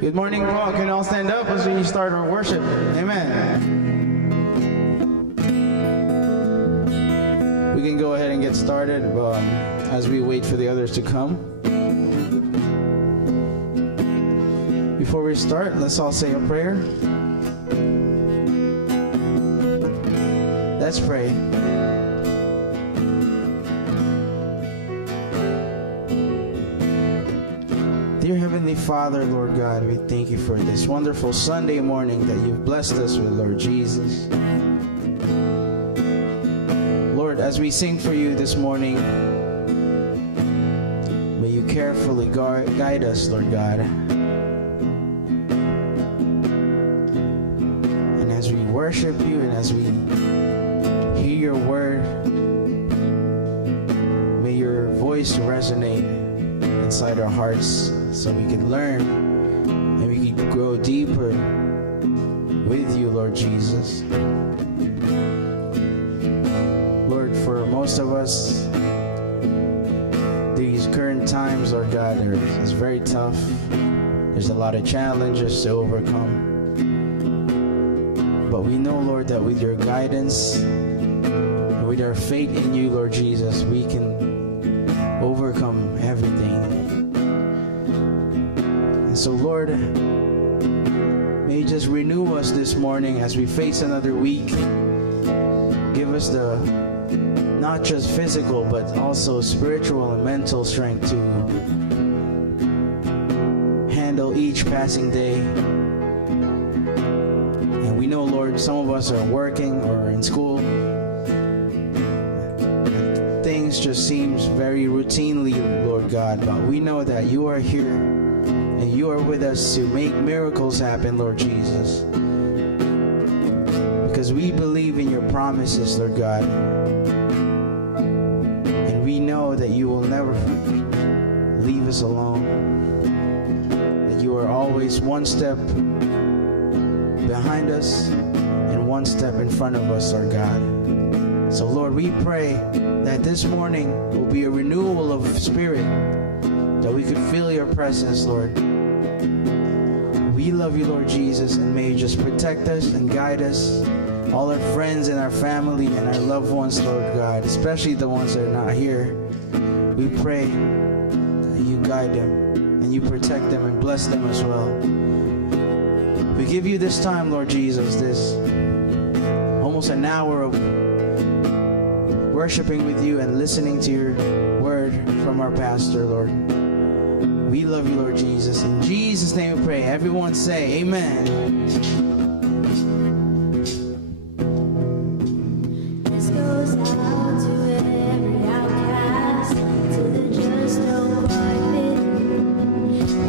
Good morning po. Can all stand up as we start our worship? Amen. We can go ahead and get started as we wait for the others to come. Before we start, let's all say a prayer. Let's pray. Dear Heavenly Father, Lord God, we thank you for this wonderful Sunday morning that you've blessed us with, Lord Jesus. Lord, as we sing for you this morning, may you carefully guide us, Lord God. And as we worship you and as we hear your word, may your voice resonate inside our hearts, so we can learn and we can grow deeper with you, Lord Jesus. Lord, for most of us, these current times, Lord God, is very tough. There's a lot of challenges to overcome. But we know, Lord, that with your guidance and with our faith in you, Lord Jesus, we can overcome everything. So Lord, may you just renew us this morning as we face another week. Give us the not just physical but also spiritual and mental strength to handle each passing day. And we know, Lord, some of us are working or in school. Things just seems very routinely, Lord God, but we know that you are here. And you are with us to make miracles happen, Lord Jesus. Because we believe in your promises, Lord God. And we know that you will never leave us alone. That you are always one step behind us and one step in front of us, Lord God. So Lord, we pray that this morning will be a renewal of spirit, that we could feel your presence, Lord. We love you, Lord Jesus, and may you just protect us and guide us, all our friends and our family and our loved ones, Lord God, especially the ones that are not here. We pray that you guide them and you protect them and bless them as well. We give you this time, Lord Jesus, this almost an hour of worshiping with you and listening to your word from our pastor, Lord. We love you, Lord Jesus. In Jesus' name we pray. Everyone say amen. This goes out to every outcast, to the just avoided,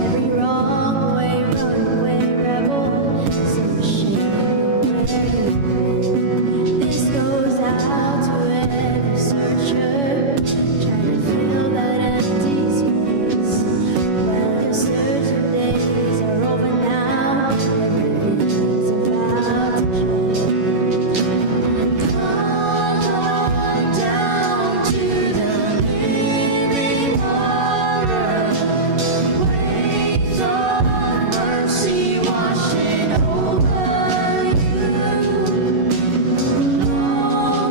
every wrong way, runaway rebel, some shame where you've been. This goes out to every searcher, trying to fill that empty space. Well, certain days are over now, everything's about to change. Come on down to the living water, waves of mercy washing over you. No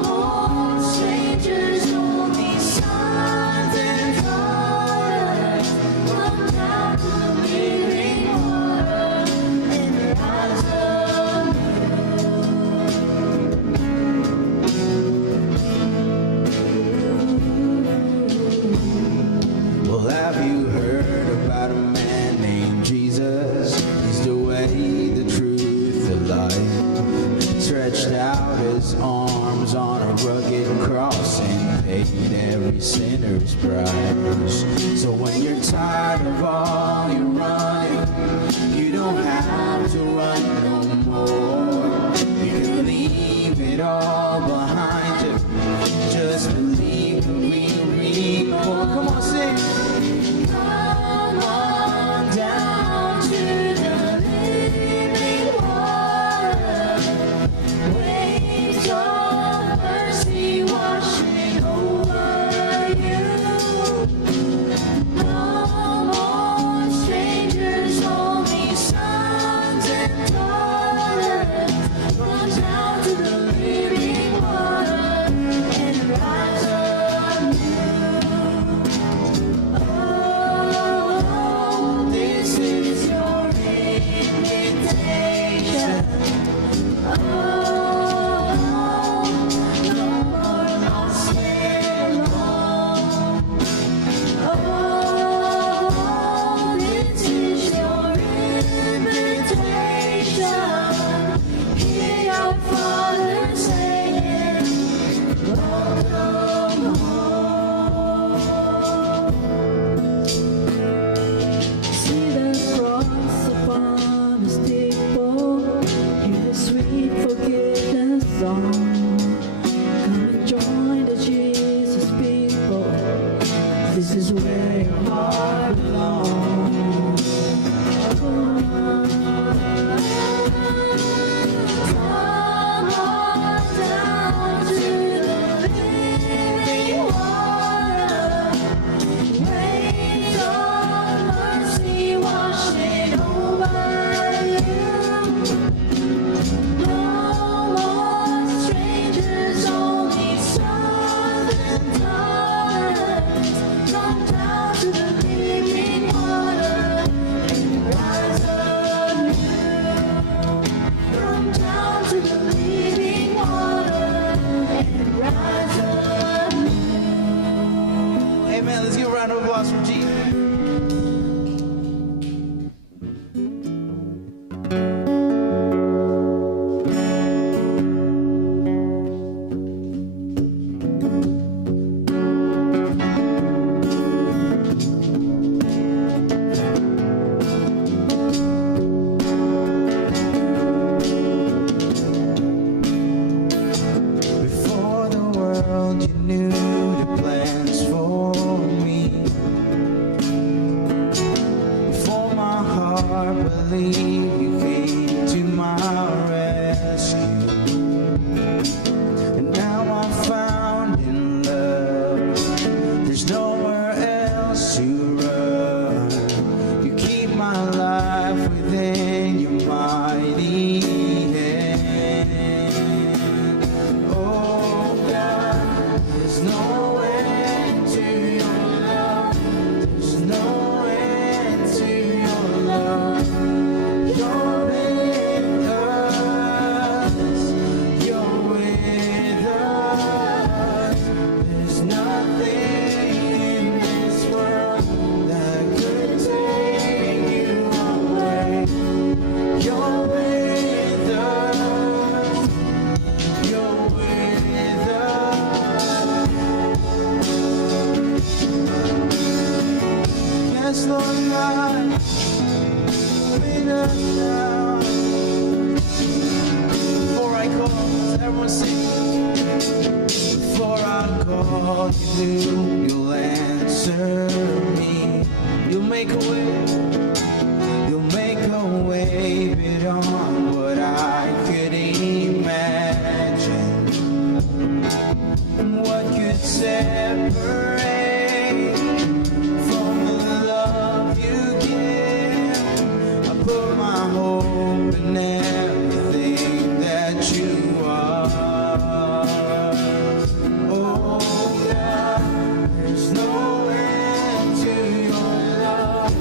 more strangers, only sons and daughters. Come down to the living water and rise anew. Well, have you heard about a man named Jesus? He's the way, the truth, the life. Stretched out his arms on a rugged cross and paid every sinner's price. So when you're tired of all your running, you don't have to run no more. You can leave it all behind you. Just believe and we read more. Come on, sing. Come on down to the living water, waves of mercy washing over you. No more your heart belongs. Come on down to the living water. Waves of mercy washing over you. No more strangers, only sons and daughters. Come down to the living water and rise anew. Come down to the living water and rise anew. Amen. Let's give a round of applause for Jesus. Before the world, you knew the plans for me. Before my heart believed, you came to my rescue. And now I'm found in love. There's nowhere else to run. You keep my life within your mighty hand. Oh God, there's no end to your love. There's no end to your love. You're with us. You're with us. There's nothing in this world that could take you away. You're with us. You're with us. Yes, Lord God, with us now. Before I call, everyone sing. Before I call you, you'll answer me. You'll make a way. You'll make a way beyond what I could imagine. What could separate from the love you give? I put my hope in everything that you are. Oh God, there's no end to your love.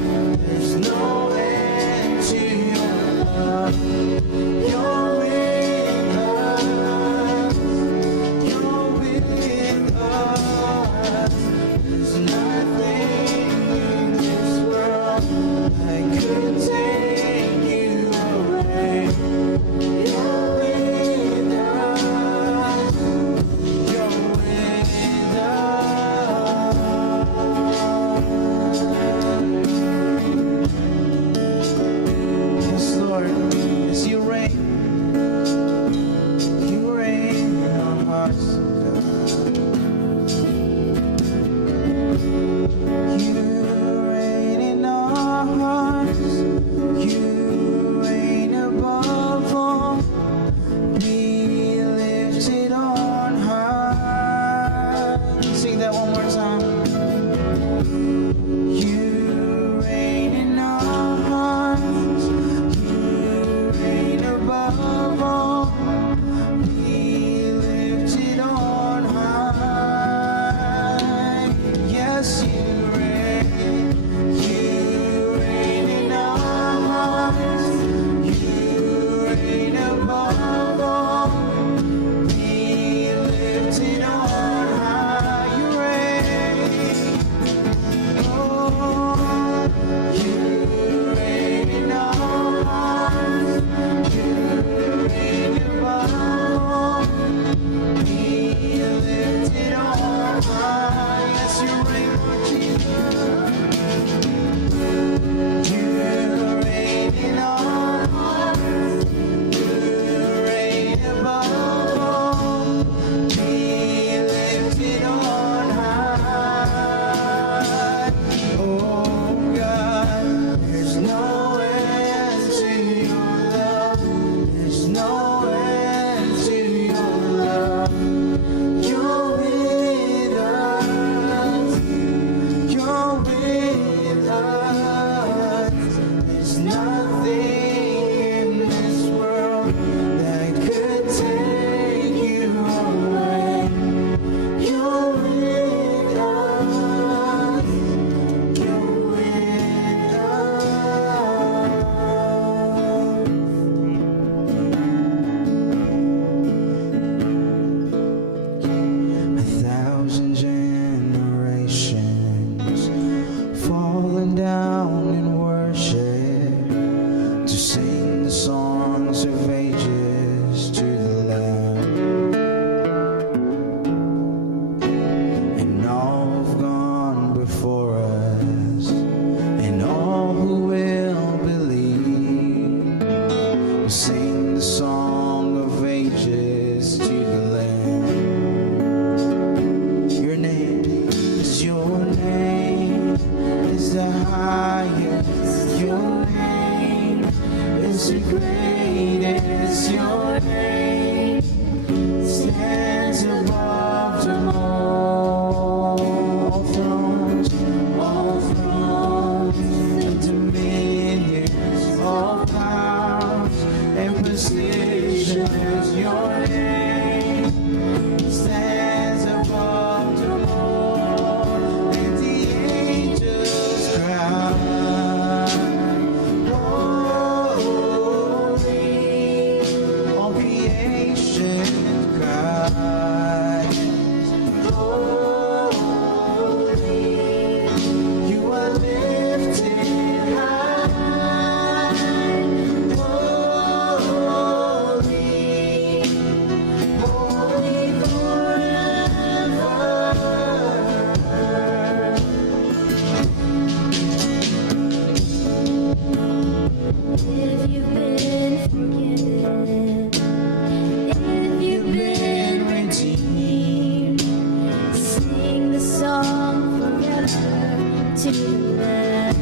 to the Lamb.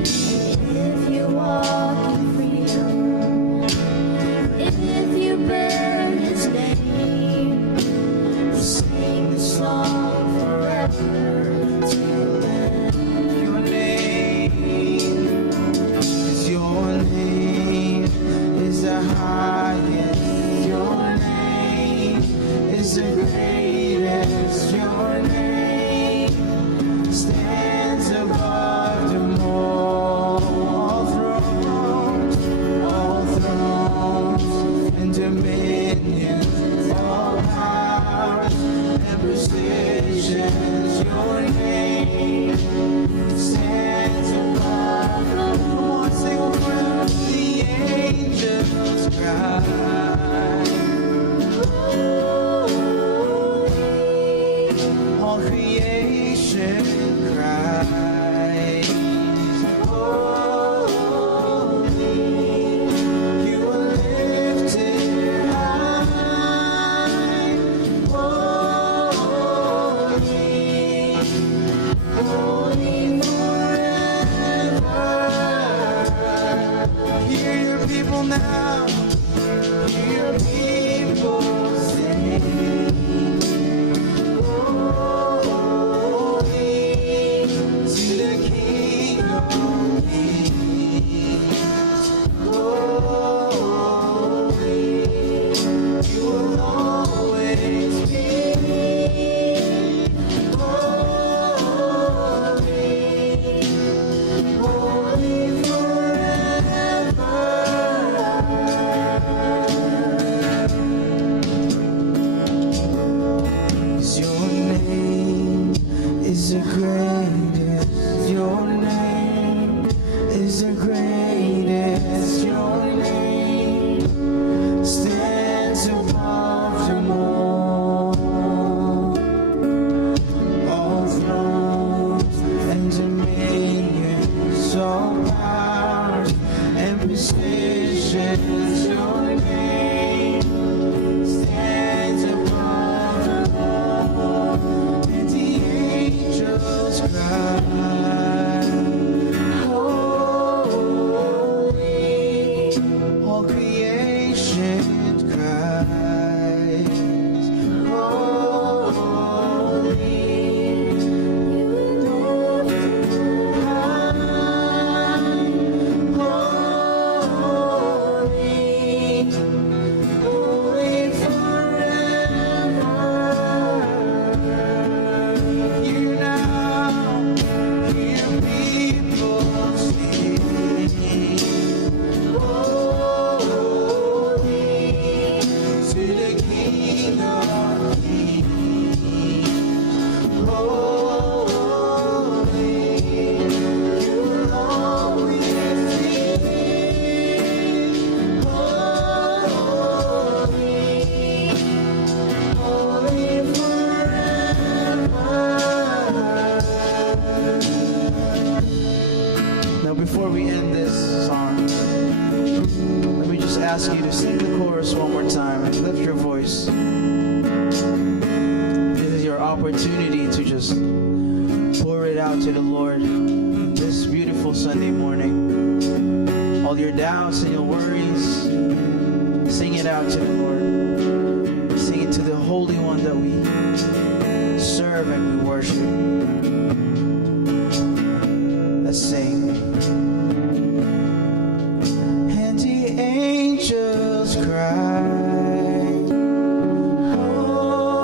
If you walk in freedom, if you bear His name, we'll sing the song forever to the Lamb. Your name is the highest. Your name is the greatest. Your name stands above them all thrones and dominions, all powers and positions. Your name stands above them all. Sing around the angels cry. All creation cries, holy, you are lifted high, holy, holy forever. Hear your people now, hear your people sing. Holy to the King of Kings. Holy, you will always be. Holy, holy forever. Your name is the greatest. Your name is the greatest. Your name stands above them all thrones and dominions, all powers and positions. Your name stands above them all, and the angels cry, holy, all creation cries, holy, you lifted high, holy, holy forever. Hear now, hear people sing. Holy to the King of Kings. Holy, you will always be. Holy, holy forever. Now, before we end this song, let me just ask you to sing the chorus one more time and lift your voice. This is your opportunity to just pour it out to the Lord this beautiful Sunday morning. All your doubts and your worries, sing it out to the Lord. Sing it to the Holy One that we serve and we worship. Let's sing. And the angels cry, holy,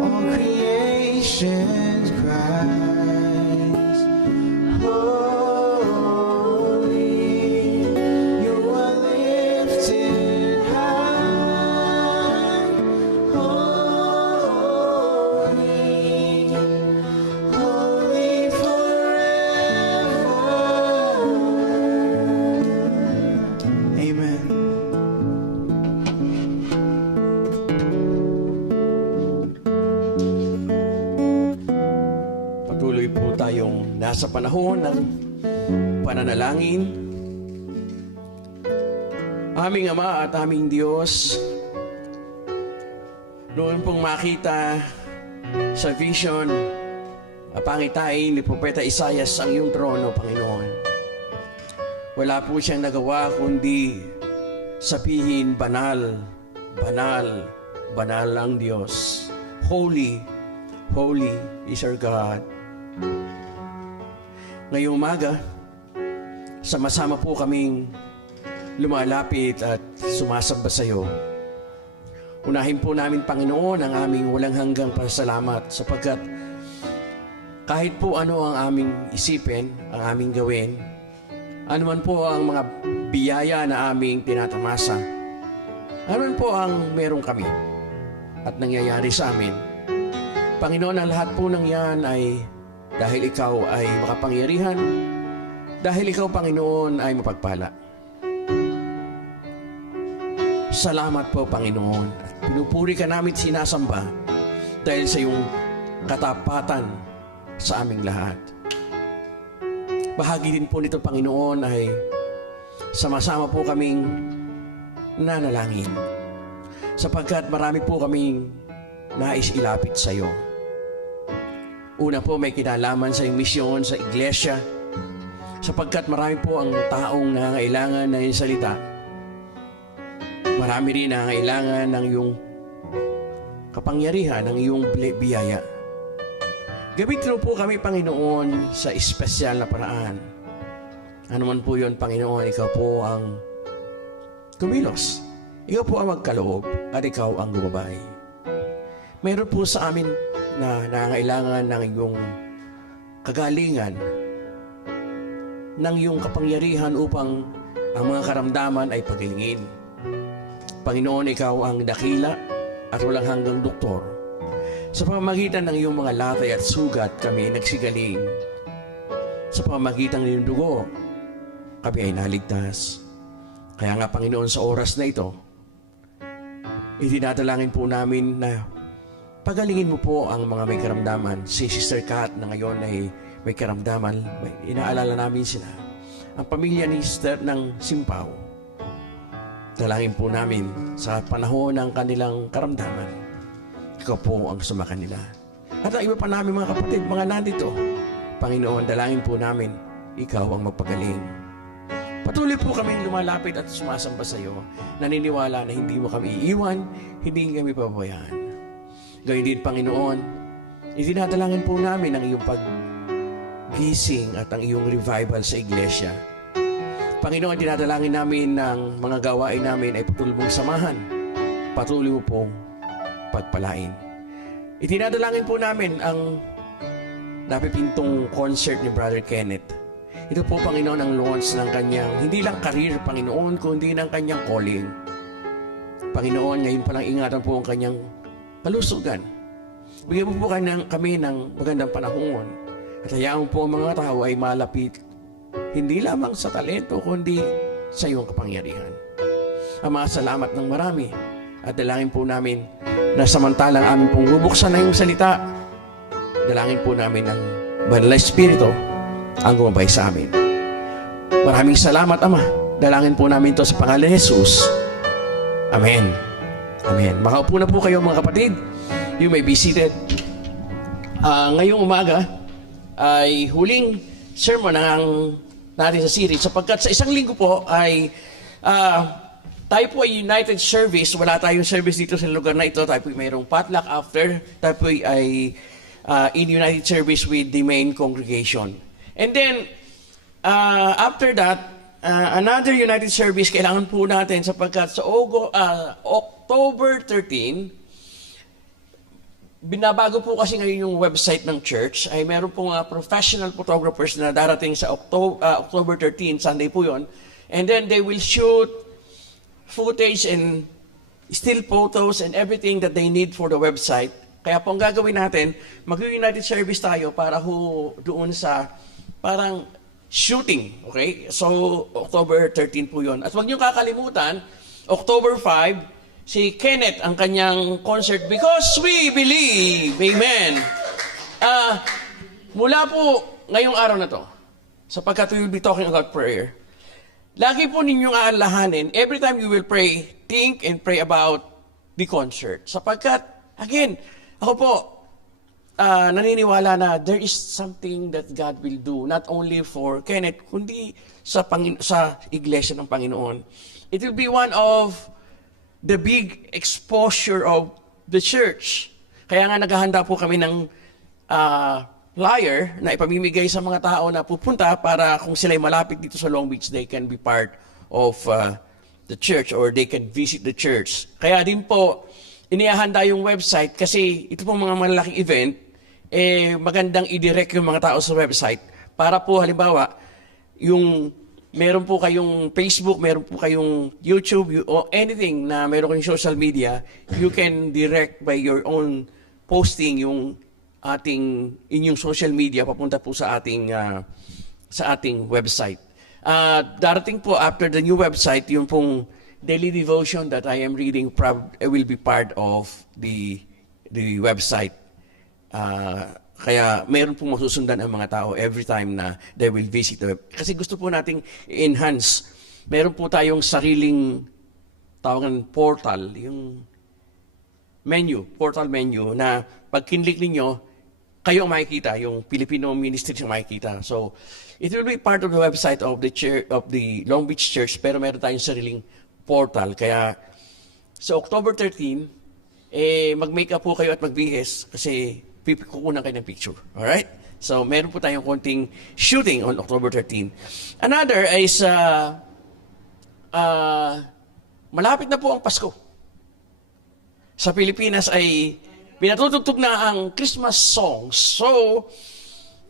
all creation cries, holy, you are lifted high, holy, holy forever. Amen. Patuloy po tayong nasa panahon ng pananalangin. Aming Ama at aming Diyos, noon pong makita sa vision, pangitain ni Propeta Isaias ang iyong trono, Panginoon. Wala po siyang nagawa kundi sabihin, banal, banal, banal ang Diyos. Holy, holy is our God. Ngayong umaga, sama-sama po kaming lumalapit at sumasamba sa iyo. Unahin po namin, Panginoon, ang aming walang hanggang pasalamat sapagkat kahit po ano ang aming isipin, ang aming gawin, ano man po ang mga biyaya na aming tinatamasa, ano man po ang meron kami at nangyayari sa amin, Panginoon, ang lahat po ng yan ay dahil Ikaw ay makapangyarihan, dahil Ikaw, Panginoon, ay mapagpala. Salamat po, Panginoon. Pinupuri ka namin, sinasamba dahil sa iyong katapatan sa aming lahat. Bahagi din po nito, Panginoon, ay sama-sama po kaming nanalangin sapagkat marami po kaming nais ilapit sa iyo. Una po, may kinalaman sa iyong misyon sa iglesia sapagkat marami po ang taong nangangailangan ng iyong salita. Marami rin ang kailangan ng iyong kapangyarihan, ng iyong biyaya. Gamitin mo po kami, Panginoon, sa espesyal na paraan. Ano man po yun, Panginoon, Ikaw po ang kumilos. Ikaw po ang magkaloob at Ikaw ang gumabay. Mayroon po sa amin na nangangailangan ng iyong kagalingan, ng iyong kapangyarihan upang ang mga karamdaman ay pagalingin. Panginoon, Ikaw ang dakila at walang hanggang doktor. Sa pamamagitan ng iyong mga latay at sugat, kami ay nagsigaling. Sa pamamagitan ng iyong dugo, kami ay naligtas. Kaya nga, Panginoon, sa oras na ito, itinadalangin po namin na pagalingin mo po ang mga may karamdaman. Si Sister Kat na ngayon ay may karamdaman, inaalala namin sila. Ang pamilya ni Sister ng Simpao, dalangin po namin sa panahon ng kanilang karamdaman. Ikaw po ang suma kanila. At ang iba pa namin mga kapatid, mga nandito, Panginoon, dalangin po namin, Ikaw ang magpagaling. Patuloy po kami lumalapit at sumasamba sa iyo, naniniwala na hindi mo kami iiwan, hindi kami pababayaan. Gayun din, Panginoon, itinadalangin po namin ang iyong paggising at ang iyong revival sa iglesia. Panginoon, dinadalangin namin ng mga gawain namin ay patuloy mong samahan. Patuloy mo pong pagpalain. Itinadalangin po namin ang napipintong concert ni Brother Kenneth. Ito po, Panginoon, ang launch ng kanyang, hindi lang career, Panginoon, kundi ng kanyang calling. Panginoon, ngayon palang ingatan po ang kanyang kalusugan. Bigyan mo po kami ng magandang panahon. At hayaan mo po ang mga tao ay malapit hindi lamang sa talento, kundi sa iyong kapangyarihan. Ama, salamat ng marami. At dalangin po namin na samantalang amin pong bubuksan na yung salita, dalangin po namin ng Banal na Espiritu ang gumabay sa amin. Maraming salamat, Ama. Dalangin po namin to sa pangalan ni Jesus. Amen. Amen. Makaupo na po kayo, mga kapatid. You may be seated. Ngayong umaga ay huling sermon ang natin sa series sapagkat sa isang linggo po ay tayo po ay United Service. Wala tayong service dito sa lugar na ito. Tayo po ay mayroong potluck after. Tayo po ay in United Service with the main congregation. And then after that, another United Service kailangan po natin sapagkat sa October 13, binabago po kasi ngayon yung website ng church, ay meron pong professional photographers na darating sa October 13, Sunday po yon. And then they will shoot footage and still photos and everything that they need for the website. Kaya po ang gagawin natin, mag-United Service tayo para doon sa parang shooting. Okay? So, October 13 po yon. At huwag niyo kakalimutan, October 5, si Kenneth ang kanyang concert, Because We Believe. Amen. Mula po ngayong araw na to, sapagkat we will be talking about prayer, lagi po ninyong aalahanin, every time you will pray, think and pray about the concert. Sapagkat Again, ako po, naniniwala na there is something that God will do, not only for Kenneth, kundi sa iglesia ng Panginoon. It will be one of the big exposure of the church. Kaya nga naghahanda po kami ng flyer na ipamimigay sa mga tao na pupunta para kung sila'y malapit dito sa Long Beach, they can be part of the church or they can visit the church. Kaya din po, inihahanda yung website kasi ito pong mga malalaking event, magandang i-direct yung mga tao sa website para po halimbawa, meron po kayong Facebook, meron po kayong YouTube, or anything na meron kayong social media, you can direct by your own posting yung inyong social media papunta po sa ating website. Darating po after the new website, yung pong daily devotion that I am reading will be part of the website. Kaya meron pong masusundan ang mga tao every time na they will visit the web. Kasi gusto po nating i-enhance. Meron po tayong sariling tawagan portal, yung portal menu na pag kinlik ninyo, kayo ang makikita, yung Filipino ministry ang makikita. So, it will be part of the website of the church, of the Long Beach Church, pero meron tayong sariling portal. Kaya sa October 13, mag-makeup po kayo at magbihis kasi kukunan kayo ng picture. Alright? So, meron po tayong konting shooting on October 13. Another is, malapit na po ang Pasko. Sa Pilipinas ay pinatutugtog na ang Christmas songs. So,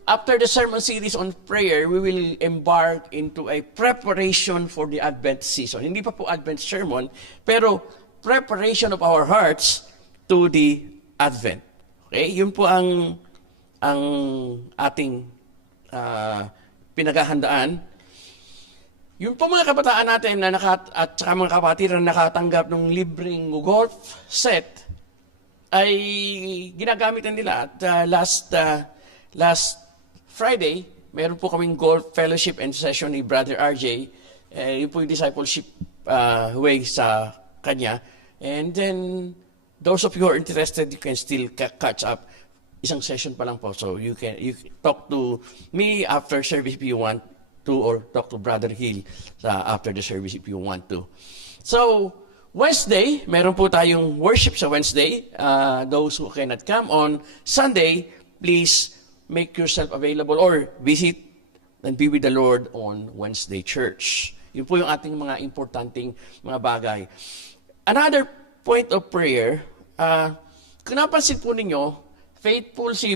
after the sermon series on prayer, we will embark into a preparation for the Advent season. Hindi pa po Advent sermon, pero preparation of our hearts to the Advent. Okay, yun po ang ating pinaghahandaan. Yung po mga kabataan natin at saka mga kapatiran na nakatanggap ng libreng golf set ay ginagamit na nila. At last Friday, meron po kaming golf fellowship and session ni Brother RJ. Yun po yung discipleship way sa kanya. And then, those of you who are interested, you can still catch up. Isang session pa lang po. So you talk to me after service if you want to, or talk to Brother Hill after the service if you want to. So, Wednesday, meron po tayong worship sa Wednesday. Those who cannot come on Sunday, please make yourself available or visit and be with the Lord on Wednesday church. Yun po yung ating mga importanteng mga bagay. Another point of prayer, kung napansin po ninyo, faithful si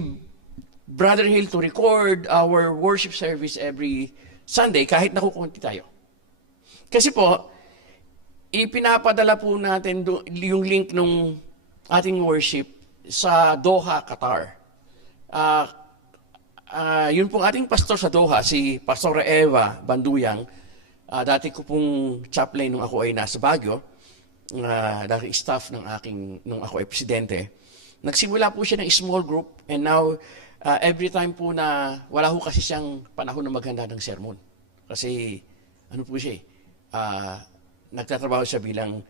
Brother Hill to record our worship service every Sunday kahit nakukunti tayo. Kasi po, ipinapadala po natin yung link ng ating worship sa Doha, Qatar. Yun pong ating pastor sa Doha, si Pastor Eva Banduyang. Dati ko pong chaplain nung ako ay nasa Baguio. Dati staff nung ako ay presidente. Nagsimula po siya ng small group and now every time po na wala ho kasi siyang panahon na maghanda ng sermon. Kasi ano po siya nagtatrabaho siya bilang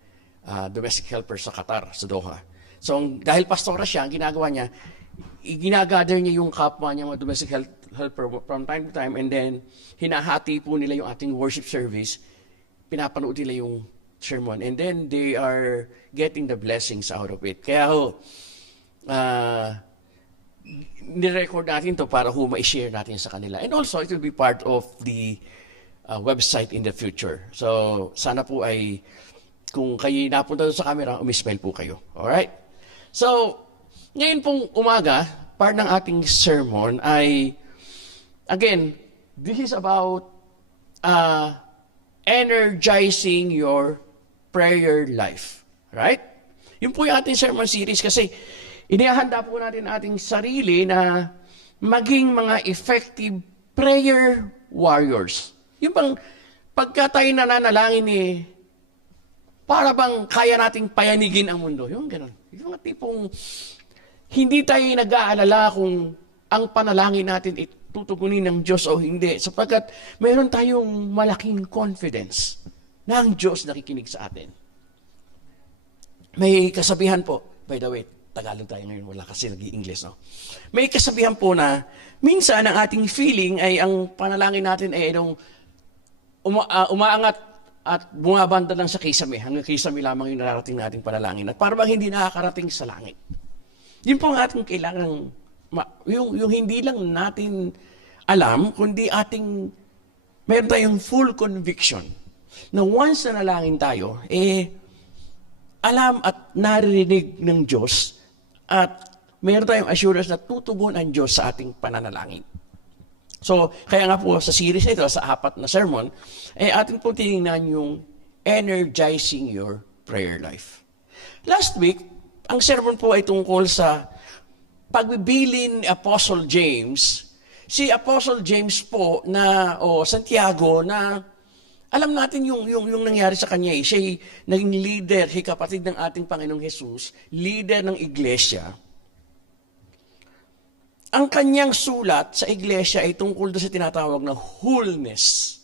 domestic helper sa Qatar, sa Doha. So dahil pastora siya, ang ginagawa niya, ginagather niya yung kapwa niya mga domestic helper from time to time and then hinahati po nila yung ating worship service, pinapanood nila yung sermon and then they are getting the blessings out of it. Kaya nirecord natin to para ma-share natin sa kanila. And also, it will be part of the website in the future. So, sana po ay kung kayo napunta sa camera, umismile po kayo. Alright? So, ngayon pong umaga, part ng ating sermon ay, again, this is about energizing your prayer life. Right? Yun po yung ating sermon series kasi inihahanda po natin ating sarili na maging mga effective prayer warriors. Yung bang pagka tayo nananalangin para bang kaya nating payanigin ang mundo. Yung gano'n. Yung mga tipong hindi tayo nag-aalala kung ang panalangin natin tutugunin ng Diyos o hindi. Sapagkat mayroon tayong malaking confidence na ang Diyos nakikinig sa atin. May kasabihan po, by the way, Tagalog tayo ngayon, wala kasi nag-i-English, no? May kasabihan po na, minsan ang ating feeling ay ang panalangin natin ay umaangat at bumabanda lang sa kisame. Hanggang kisame lamang yung nararating nating panalangin. At parang hindi nakakarating sa langit. Yun po ang ating kailangan, yung hindi lang natin alam, kundi mayroon tayong full conviction na once na nalangin tayo, alam at naririnig ng Diyos at mayroon tayong assurance na tutugon ang Diyos sa ating pananalangin. So, kaya nga po sa series ito, sa 4 na sermon, atin po tinignan yung energizing your prayer life. Last week, ang sermon po ay tungkol sa pagbibilin ni Apostle James. Si Apostle James po Santiago na alam natin yung nangyari sa kanya. Siya naging leader, kapatid ng ating Panginoong Jesus, leader ng iglesia. Ang kanyang sulat sa iglesia ay tungkol doon sa tinatawag na wholeness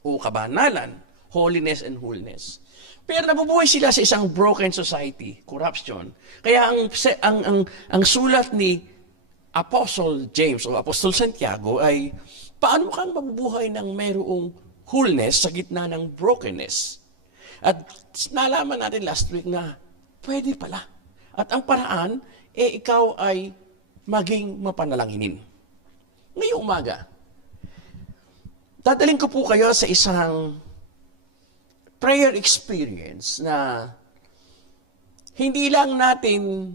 o kabanalan, holiness and wholeness. Pero nabubuhay sila sa isang broken society, corruption. Kaya ang sulat ni Apostle James o Apostle Santiago ay paano kang mabubuhay ng mayroong wholeness sa gitna ng brokenness. At nalaman natin last week na pwede pala. At ang paraan, ikaw ay maging mapanalanginin. Ngayong umaga, dadaling ko po kayo sa isang prayer experience na hindi lang natin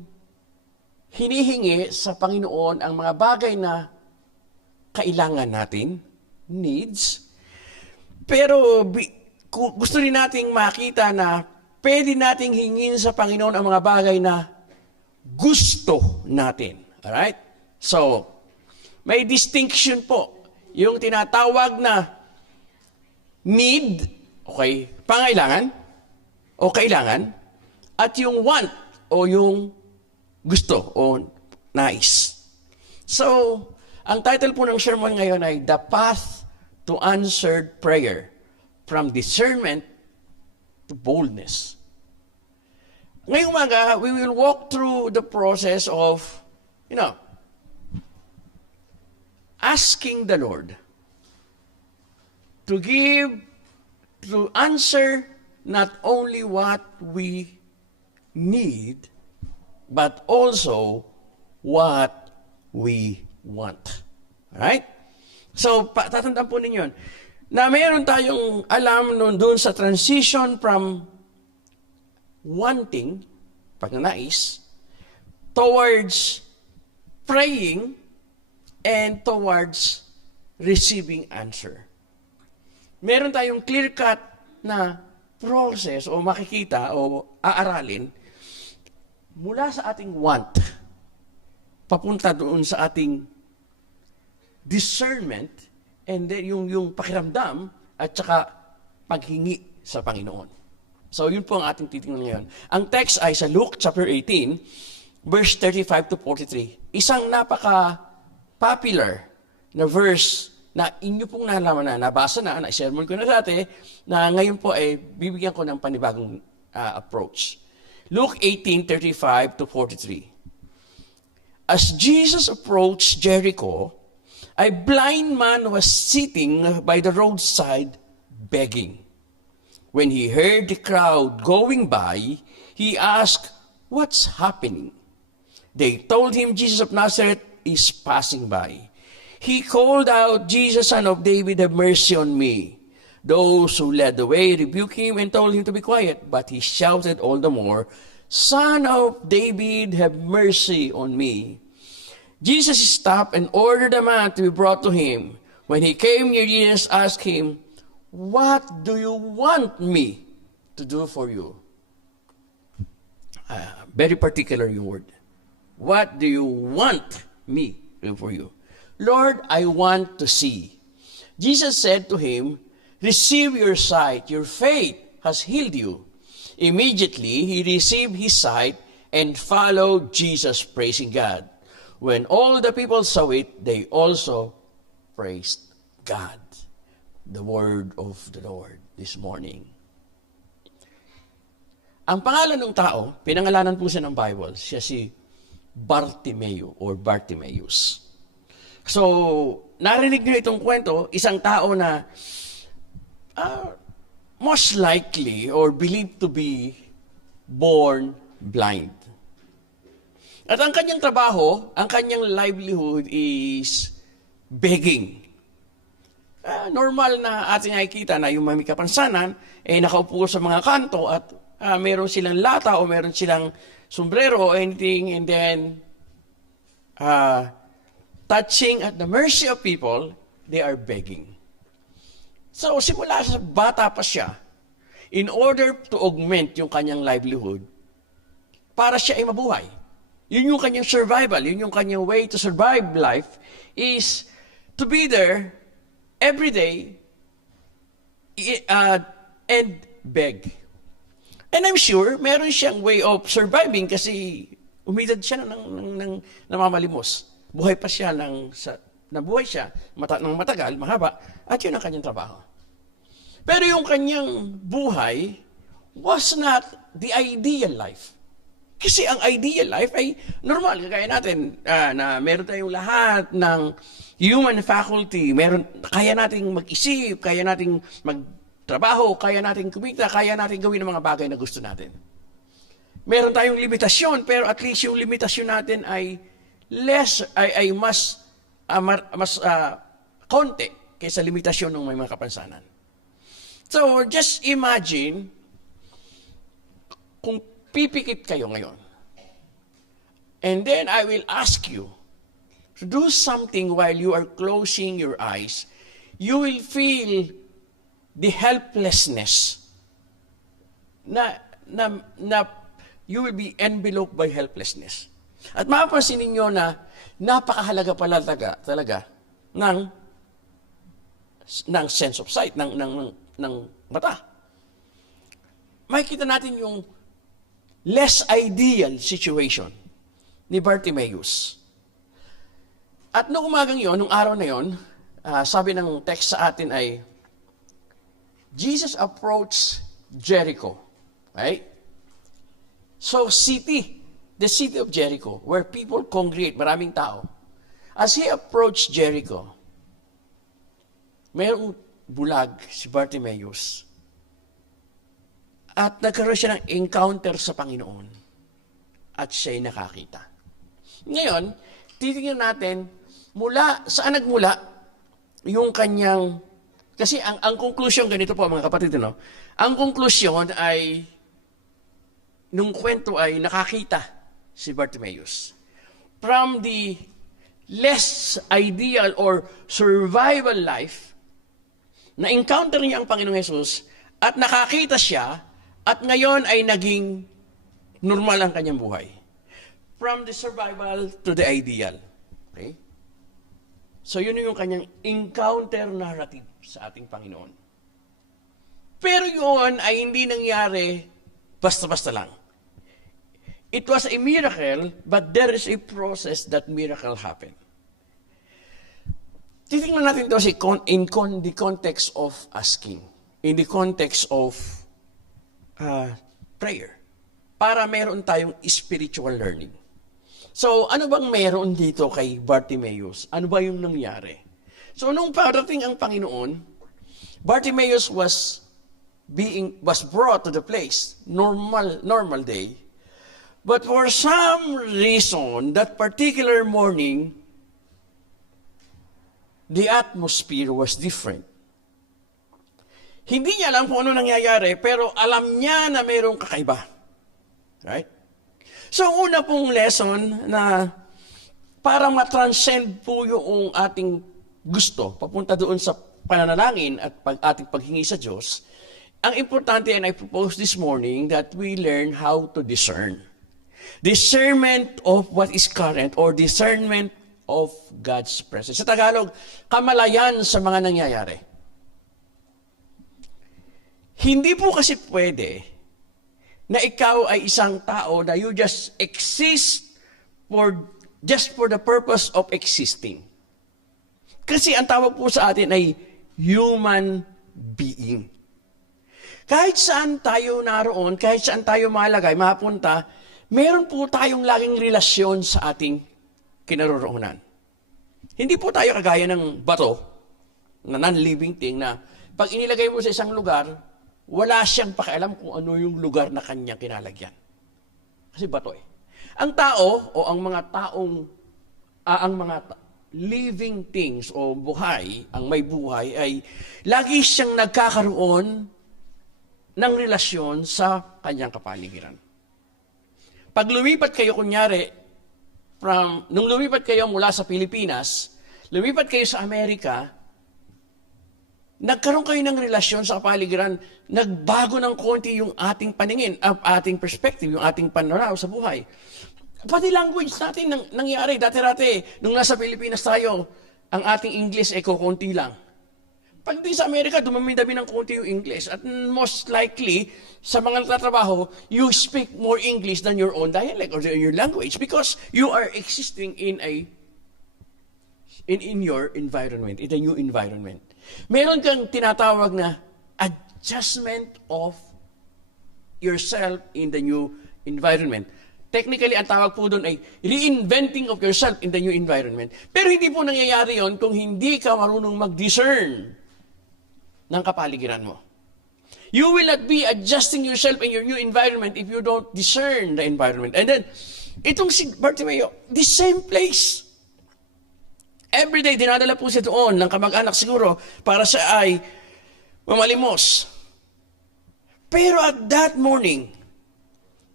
hinihingi sa Panginoon ang mga bagay na kailangan natin, needs, pero gusto rin nating makita na pwede nating hingin sa Panginoon ang mga bagay na gusto natin. Alright? So, may distinction po. Yung tinatawag na need, okay, pangailangan o kailangan, at yung want o yung gusto o nais. So, ang title po ng sermon ngayon ay The Path to Answered Prayer, From Discernment to Boldness. Ngayong umaga, we will walk through the process of asking the Lord to answer not only what we need, but also what we want. Alright? So, tatandaan po ninyo na mayroon tayong alam doon sa transition from wanting, pagnanais, towards praying, and towards receiving answer. Meron tayong clear-cut na process o makikita o aaralin mula sa ating want, papunta doon sa ating discernment, and then yung pakiramdam at saka paghingi sa Panginoon. So, yun po ang ating titingnan ngayon. Ang text ay sa Luke chapter 18, verse 35 to 43. Isang napaka-popular na verse na inyo pong nalaman na, nabasa na sermon ko na dati, na ngayon po ay bibigyan ko ng panibagong approach. Luke 18:35 to 43. As Jesus approached Jericho, a blind man was sitting by the roadside begging. When he heard the crowd going by, he asked, "What's happening?" They told him Jesus of Nazareth is passing by. He called out, "Jesus, Son of David, have mercy on me." Those who led the way rebuked him and told him to be quiet, but he shouted all the more, "Son of David, have mercy on me." Jesus stopped and ordered the man to be brought to him. When he came near, Jesus asked him, "What do you want me to do for you?" Very particular your word. What do you want me to do for you? "Lord, I want to see." Jesus said to him, "Receive your sight. Your faith has healed you." Immediately, he received his sight and followed Jesus, praising God. When all the people saw it, they also praised God. The word of the Lord this morning. Ang pangalan ng tao, pinangalanan po siya ng Bible, siya si Bartimeo or Bartimaeus. So, narinig niyo itong kwento, isang tao na most likely or believed to be born blind. At ang kanyang trabaho, ang kanyang livelihood is begging. Normal na ating nakikita na yung mga kapansanan, nakaupo sa mga kanto at meron silang lata o meron silang sombrero or anything, and then touching at the mercy of people, they are begging. So, simula sa bata pa siya, in order to augment yung kanyang livelihood, para siya ay mabuhay. Yun yung kanyang survival, yun yung kanyang way to survive life, is to be there every day and beg. And I'm sure, meron siyang way of surviving kasi umidad siya ng namamalimos. Buhay pa siya nabuhay siya ng matagal, mahaba, at yun ang kanyang trabaho. Pero yung kanyang buhay was not the ideal life. Kasi ang ideal life ay normal, kagaya natin, na meron tayong lahat ng human faculty, kaya nating mag-isip, kaya nating magtrabaho, kaya nating kumita, kaya nating gawin ang mga bagay na gusto natin. Meron tayong limitasyon, pero at least yung limitasyon natin ay mas konti kaysa limitasyon ng may mga kapansanan. So, just imagine kung pipikit kayo ngayon. And then I will ask you to do something while you are closing your eyes. You will feel the helplessness na you will be enveloped by helplessness. At mapapansin ninyo na napakahalaga pala talaga ng sense of sight, ng mata. Makikita natin yung less ideal situation ni Bartimaeus. At noong umagang yon, nung araw na yon, sabi ng text sa atin ay, Jesus approached Jericho. Right? So, the city of Jericho, where people congregate, maraming tao. As he approached Jericho, mayroong bulag si Bartimaeus. At nagkaroon siya ng encounter sa Panginoon. At siya'y nakakita. Ngayon, titingnan natin, saan nagmula yung kanyang, kasi ang conclusion, ganito po mga kapatid, no? Ang conclusion ay, nung kwento ay nakakita si Bartimaeus. From the less ideal or survival life, na-encounter niya ang Panginoong Jesus at nakakita siya at ngayon ay naging normal ang kanyang buhay. From the survival to the ideal. Okay? So yun yung kanyang encounter narrative sa ating Panginoon. Pero yun ay hindi nangyari basta-basta lang. It was a miracle, but there is a process that miracle happened. Titingnan natin ito in the context of asking, in the context of prayer, para meron tayong spiritual learning. So, ano bang meron dito kay Bartimaeus? Ano ba yung nangyari? So, nung parating ang Panginoon, Bartimaeus was brought to the place, normal day. But for some reason, that particular morning, the atmosphere was different. Hindi niya alam kung ano nangyayari, pero alam niya na mayroong kakaiba. Right? So, una pong lesson na para matranscend po yung ating gusto, papunta doon sa pananalangin at ating paghingi sa Diyos, ang importante, and I propose this morning, that we learn how to discern. Discernment of what is current or discernment of God's presence. Sa Tagalog, kamalayan sa mga nangyayari. Hindi po kasi pwede na ikaw ay isang tao na you just exist just for the purpose of existing. Kasi ang tawag po sa atin ay human being. Kahit saan tayo naroon, kahit saan tayo malagay, mapunta, meron po tayong laging relasyon sa ating kinaroroonan. Hindi po tayo kagaya ng bato, na non-living thing, na pag inilagay mo sa isang lugar, wala siyang pakialam kung ano yung lugar na kanya kinalagyan. Kasi bato eh. Ang tao, o ang mga living things, o buhay, ang may buhay, ay lagi siyang nagkakaroon ng relasyon sa kanyang kapaligiran. Pag lumipat kayo, kunyari, nung lumipat kayo mula sa Pilipinas, lumipat kayo sa Amerika, nagkaroon kayo ng relasyon sa kapaligiran, nagbago ng konti yung ating paningin, ating perspective, yung ating pananaw sa buhay. Pati language natin nangyari. Dati-dati, nung nasa Pilipinas tayo, ang ating English ay kukunti lang. Pag di sa Amerika, dumami-dami ng konti yung English. At most likely, sa mga nagtatrabaho, you speak more English than your own dialect or your language because you are existing in your environment, in a new environment. Meron kang tinatawag na adjustment of yourself in the new environment. Technically, ang tawag po doon ay reinventing of yourself in the new environment. Pero hindi po nangyayari yon kung hindi ka marunong mag-discern ng kapaligiran mo. You will not be adjusting yourself in your new environment if you don't discern the environment. And then, itong si Bartimeo, the same place. Every day, dinadala po siya doon ng kamag-anak siguro para siya ay mamalimos. Pero at that morning,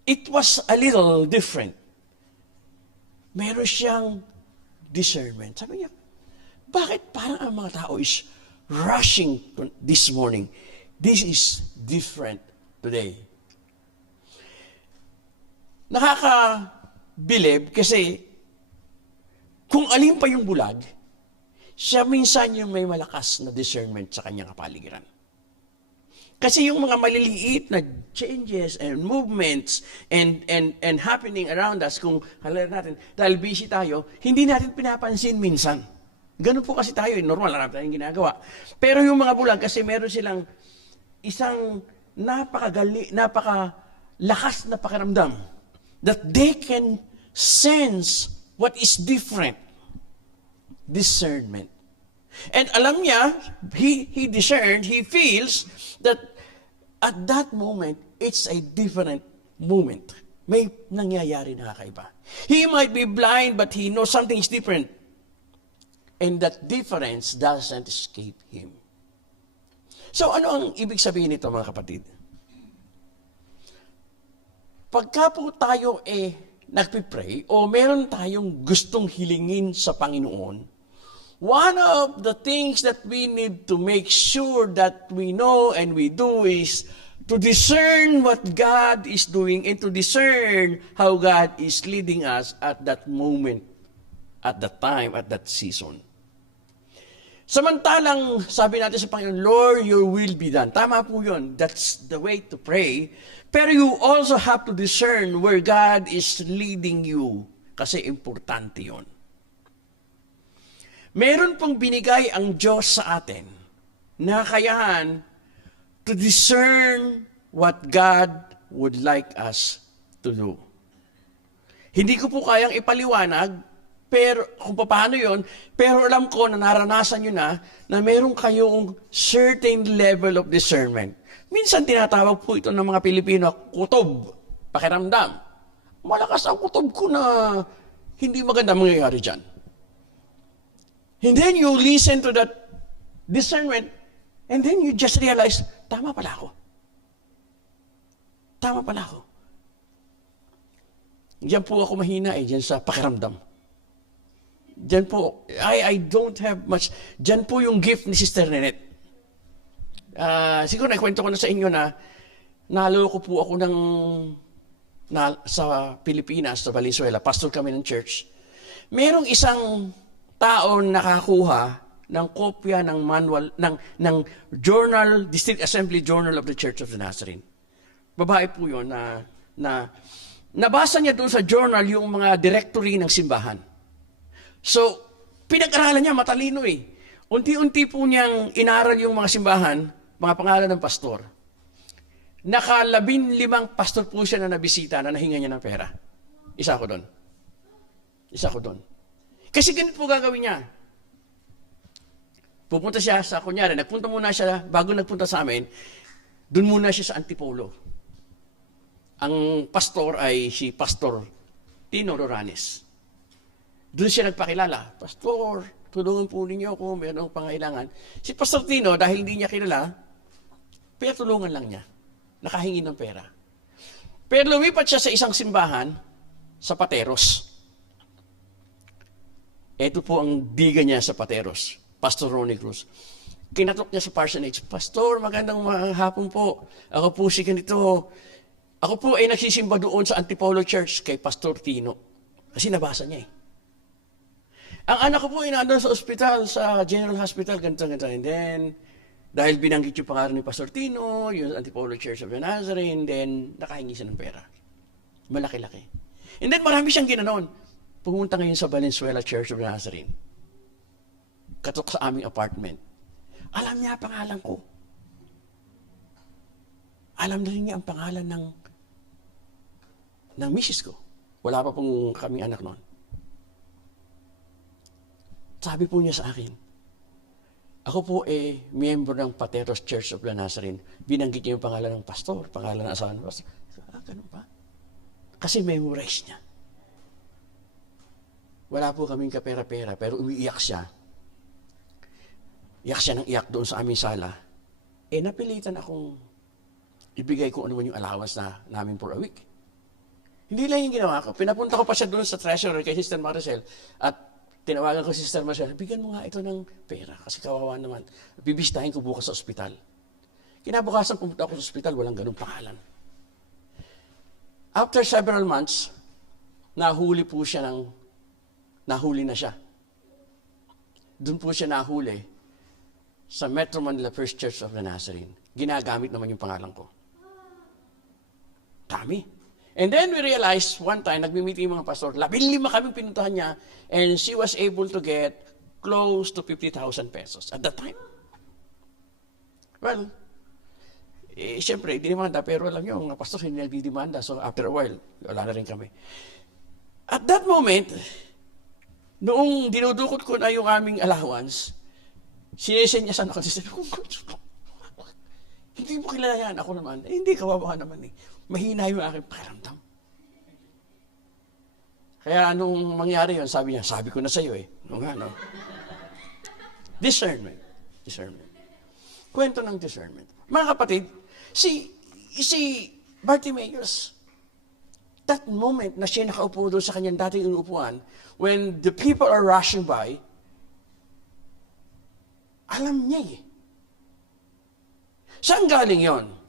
it was a little different. Meron siyang discernment. Sabi niya, bakit parang ang mga tao is rushing this morning? This is different today. Nakakabilib kasi kung alin pa yung bulag, siya minsan yung may malakas na discernment sa kanyang kapaligiran. Kasi yung mga maliliit na changes and movements and happening around us, kung halala natin, dahil busy tayo, hindi natin pinapansin minsan. Ganun po kasi tayo, normal na tayong ginagawa. Pero yung mga bulag, kasi meron silang isang napakalakas na pakiramdam that they can sense what is different. Discernment. And alam niya, he discerned, he feels that at that moment, it's a different moment. May nangyayari na kakaiba. He might be blind, but he knows something is different. And that difference doesn't escape him. So ano ang ibig sabihin nito, mga kapatid? Pagka po tayo nagpipray o meron tayong gustong hilingin sa Panginoon, one of the things that we need to make sure that we know and we do is to discern what God is doing and to discern how God is leading us at that moment, at that time, at that season. Samantalang sabi natin sa Panginoon, Lord, your will be done. Tama po yun. That's the way to pray. Pero you also have to discern where God is leading you. Kasi importante yun. Meron pong binigay ang Diyos sa atin na kakayahan to discern what God would like us to do. Hindi ko po kayang ipaliwanag pero kung paano yon, pero alam ko na naranasan nyo na meron kayong certain level of discernment. Minsan tinatawag po ito ng mga Pilipino, kutob, pakiramdam. Malakas ang kutob ko na hindi maganda mangyayari dyan. And then you listen to that discernment, and then you just realize, tama pala ako. Tama pala ako. Diyan po ako mahina diyan sa pakiramdam. Diyan po, I don't have much. Diyan po yung gift ni Sister Nenette. Siguro naikwento ko na sa inyo na naloko po ako sa Pilipinas, sa Valenzuela. Pastor kami ng church. Merong isang tao nakakuha ng kopya ng manual, ng journal, District Assembly Journal of the Church of the Nazarene. Babae po yun na nabasa niya doon sa journal yung mga directory ng simbahan. So, pinag-aralan niya, matalino Unti-unti po niyang inaral yung mga simbahan, mga pangalan ng pastor. Naka-15 pastor po siya na nabisita na nahinga niya ng pera. Isa ko doon. Kasi ganito po gagawin niya. Pupunta siya sa, kunyari, nagpunta muna siya, bago nagpunta sa amin, doon muna siya sa Antipolo. Ang pastor ay si Pastor Tino Roranes. Doon siya nagpakilala. Pastor, tulungan po ninyo ako, mayroong pangailangan. Si Pastor Tino, dahil hindi niya kilala, pero tulungan lang niya. Nakahingi ng pera. Pero lumipat siya sa isang simbahan sa Pateros. Ito po ang diga niya sa Pateros, Pastor Ronnie Cruz. Kinatok niya sa parsonage, Pastor, magandang hapon po. Ako po si ganito. Ako po ay nagsisimba doon sa Antipolo Church kay Pastor Tino. Kasi nabasa niya eh. Ang anak ko po ay nandun sa ospital, sa General Hospital, ganito. And then, dahil binanggit yung pangalan ni Pastor Tino, yung Antipolo Church of the Nazarene, then nakahingi siya ng pera. Malaki-laki. And then marami siyang ginanon. Pumunta ngayon sa Valenzuela Church of the Nazarene. Katok sa aming apartment. Alam niya ang pangalan ko. Alam na rin niya ang pangalan ng misis ko. Wala pa pong kaming anak noon. Sabi po niya sa akin, ako po miyembro ng Pateros Church of the Nazarene. Binanggit niya yung pangalan ng pastor, pangalan ng asawa ng pastor. Ganun ba? Kasi memorize niya. Wala po kaming kapera-pera, pero umiiyak siya. Iyak siya ng iyak doon sa aming sala. Napilitan akong ibigay ko ano man yung allowance namin for a week. Hindi lang yung ginawa ko. Pinapunta ko pa siya doon sa treasurer kay Sister Maricel at tinawagan ko si Sister Maricel, bigyan mo nga ito ng pera kasi kawawa naman. Bibistahin ko bukas sa ospital. Kinabukasan pumunta ako sa ospital, walang ganung pangalan. After several months, nahuli na siya. Doon po siya nahuli sa Metro Manila First Church of the Nazarene. Ginagamit naman yung pangalan ko. Dami. And then we realized, one time, nagmi-meeting yung mga pastor, 15 kaming pinuntahan niya, and she was able to get close to 50,000 pesos at that time. Well, siyempre, dinimanda, pero alam niyo, mga pastor hindi nagdidimanda, so after a while, wala na rin kami. At that moment, noong dinudukot ko na yung aming allowance, sinesenyasan ako, hindi mo kilala yan, ako naman, hindi, kawawa naman eh. Mahina yung aking pakiramdam. Kaya anong mangyari yun, sabi niya, sabi ko na sa iyo eh. No nga, no? Discernment. Kwento ng discernment. Mga kapatid, si Bartimaeus, that moment na siya nakaupo doon sa kanyang dating inuupuan, when the people are rushing by, alam niya eh. Saan galing yon?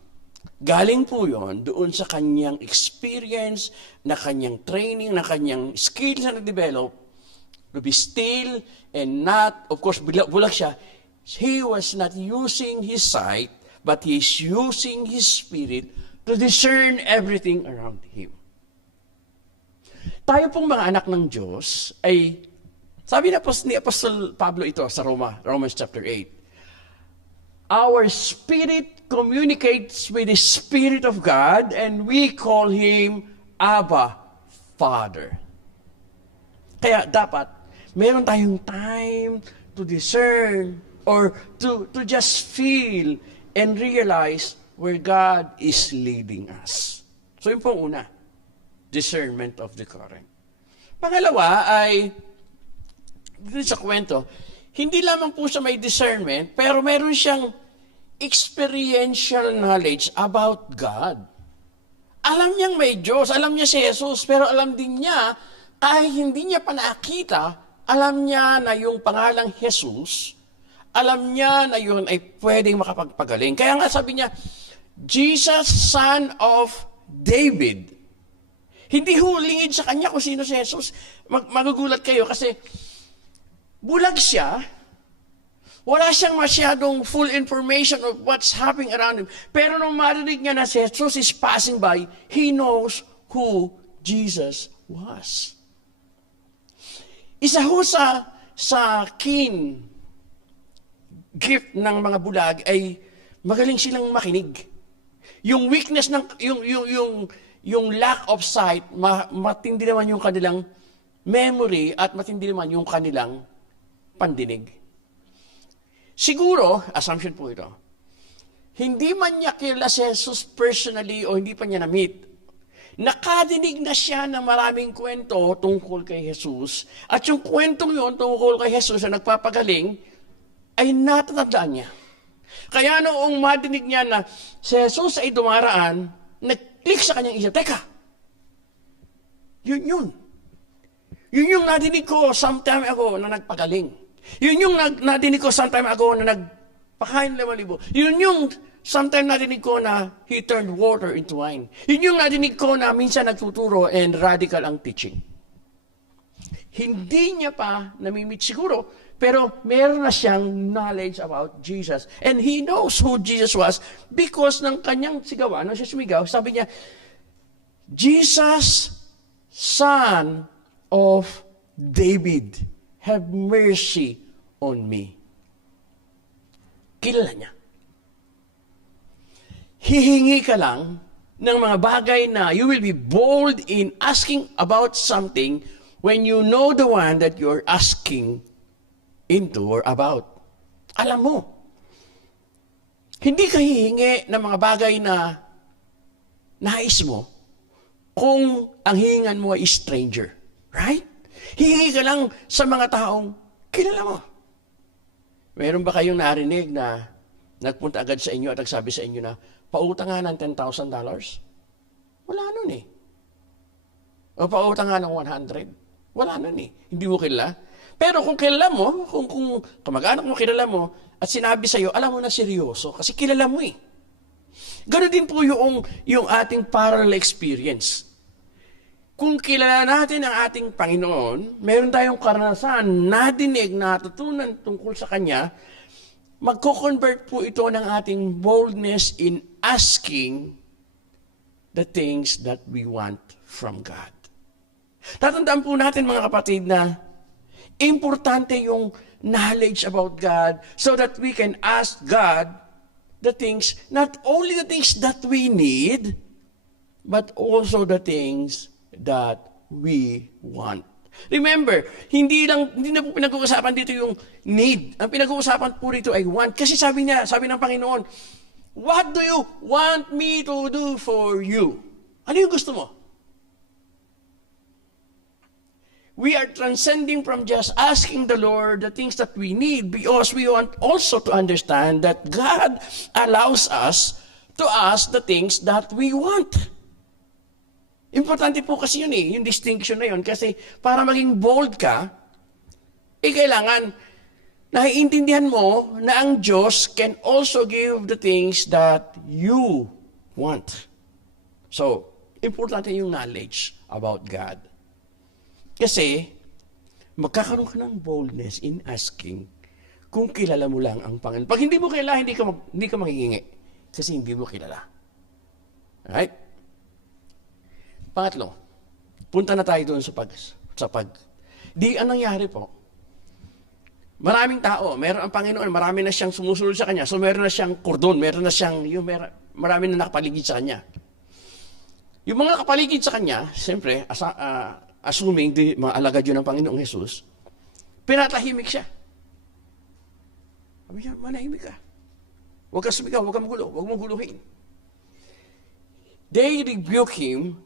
Galing po yon doon sa kanyang experience, na kanyang training, na kanyang skills na na-develop, to be still and not, of course, bulag siya. He was not using his sight, but he is using his spirit to discern everything around him. Tayo pong mga anak ng Diyos ay, sabi ni Apostol Pablo ito sa Romans chapter 8, our spirit communicates with the Spirit of God and we call Him Abba, Father. Kaya dapat, meron tayong time to discern or to just feel and realize where God is leading us. So yun pong una, discernment of the current. Pangalawa ay, dito sa kwento, hindi lamang po siya may discernment, pero meron siyang experiential knowledge about God. Alam niyang may Diyos, alam niya si Jesus, pero alam din niya, kahit hindi niya pa nakita, alam niya na yung pangalang Jesus, alam niya na yun ay pwedeng makapagpagaling. Kaya nga sabi niya, Jesus, Son of David. Hindi hulingid sa kanya kung sino si Jesus. Magugulat kayo kasi bulag siya, wala siyang masyadong full information of what's happening around him. Pero nung marinig niya na si Jesus is passing by, he knows who Jesus was. Isa ho sa keen gift ng mga bulag ay magaling silang makinig. Yung weakness ng yung lack of sight, matindi naman yung kanilang memory at matindi naman yung kanilang pandinig. Siguro, assumption po ito, hindi man niya kilala si Jesus personally o hindi pa niya na-meet, nakadinig na siya ng maraming kwento tungkol kay Jesus at yung kwentong yun tungkol kay Jesus na nagpapagaling ay natatandaan niya. Kaya noong madinig niya na si Jesus ay dumaraan, nag-click sa kanyang isip, teka, yun. Yun yung nadinig ko sometime ago na nagpagaling. Yun yung nadinig ko sometime ago na nagpakain 5,000. Yun yung sometime nadinig ko na he turned water into wine. Yun yung nadinig ko na minsan nagtuturo and radical ang teaching. Hindi niya pa namimit siguro, pero meron na siyang knowledge about Jesus. And he knows who Jesus was because ng kanyang sigawan, nung siya sumigaw, sabi niya, Jesus, Son of David, have mercy on me. Kilala niya. Hihingi ka lang ng mga bagay na you will be bold in asking about something when you know the one that you're asking into or about. Alam mo, hindi ka hihingi ng mga bagay na nais mo kung ang hihingan mo ay stranger. Right? Hihingi ka lang sa mga taong kilala mo. Meron ba kayong narinig na nagpunta agad sa inyo at nagsabi sa inyo na pautang nga ng $10,000? Wala nun eh. O pautang nga ng 100? Wala nun eh. Hindi mo kilala. Pero kung kilala mo, kung kamag-anak mo kilala mo, at sinabi sa'yo, alam mo na seryoso, kasi kilala mo eh. Ganoon din po yung ating parallel experience. Kung kilala natin ang ating Panginoon, meron tayong karanasan, nadinig, natutunan tungkol sa Kanya, magko-convert po ito ng ating boldness in asking the things that we want from God. Tatandaan po natin mga kapatid na importante yung knowledge about God so that we can ask God the things, not only the things that we need, but also the things that we want. Remember, hindi na po pinag-uusapan dito yung need. Ang pinag-uusapan po dito ay want. Kasi sabi ng Panginoon, what do you want me to do for you? Ano yung gusto mo? We are transcending from just asking the Lord the things that we need because we want also to understand that God allows us to ask the things that we want. Importante po kasi yun eh, yung distinction na yun. Kasi para maging bold ka, kailangan naiintindihan mo na ang Diyos can also give the things that you want. So, importante yung knowledge about God. Kasi, magkakaroon ka ng boldness in asking kung kilala mo lang ang Panginoon. Pag hindi mo kilala, hindi ka maghihingi. Kasi hindi mo kilala. Alright? Pangatlo, punta na tayo doon sa pag. Di ang nangyari po. Maraming tao, meron ang Panginoon, marami na siyang sumusunod sa Kanya. So meron na siyang kordon, marami na nakapaligid sa Kanya. Yung mga nakapaligid sa Kanya, siyempre, assuming mga alagad yun ng Panginoong Jesus, pinatahimik siya. Sabi niya, manahimik ka. Huwag ka sumigaw, huwag ka magulo, huwag mong guluhin. They rebuke him.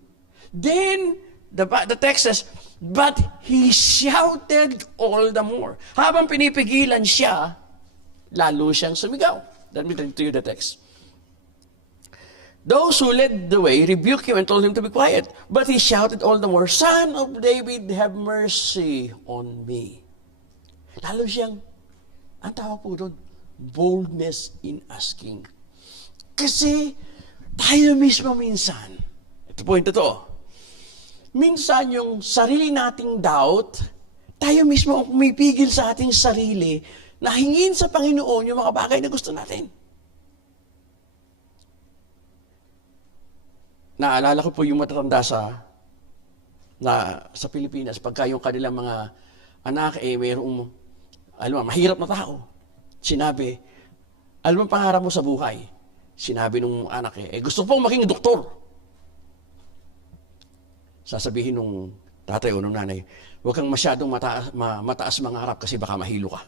Then, the text says, but he shouted all the more. Habang pinipigilan siya, lalo siyang sumigaw. Let me read to you the text. Those who led the way rebuked him and told him to be quiet. But he shouted all the more, Son of David, have mercy on me. Lalo siyang, ang tawag po doon, boldness in asking. Kasi, tayo mismo minsan, ito po yung totoo, minsan yung sarili nating doubt, tayo mismo ang pumipigil sa ating sarili na hingin sa Panginoon yung mga bagay na gusto natin. Naalala ko po yung matatanda sa Pilipinas, pagka yung kanilang mga anak, mayroong, mahirap na tao. Sinabi, alam mo pangarap mo sa buhay? sinabi nung anak gusto pong maging doktor. Sasabihin nung tatay o nung nanay, huwag kang masyadong mataas mangarap kasi baka mahilo ka.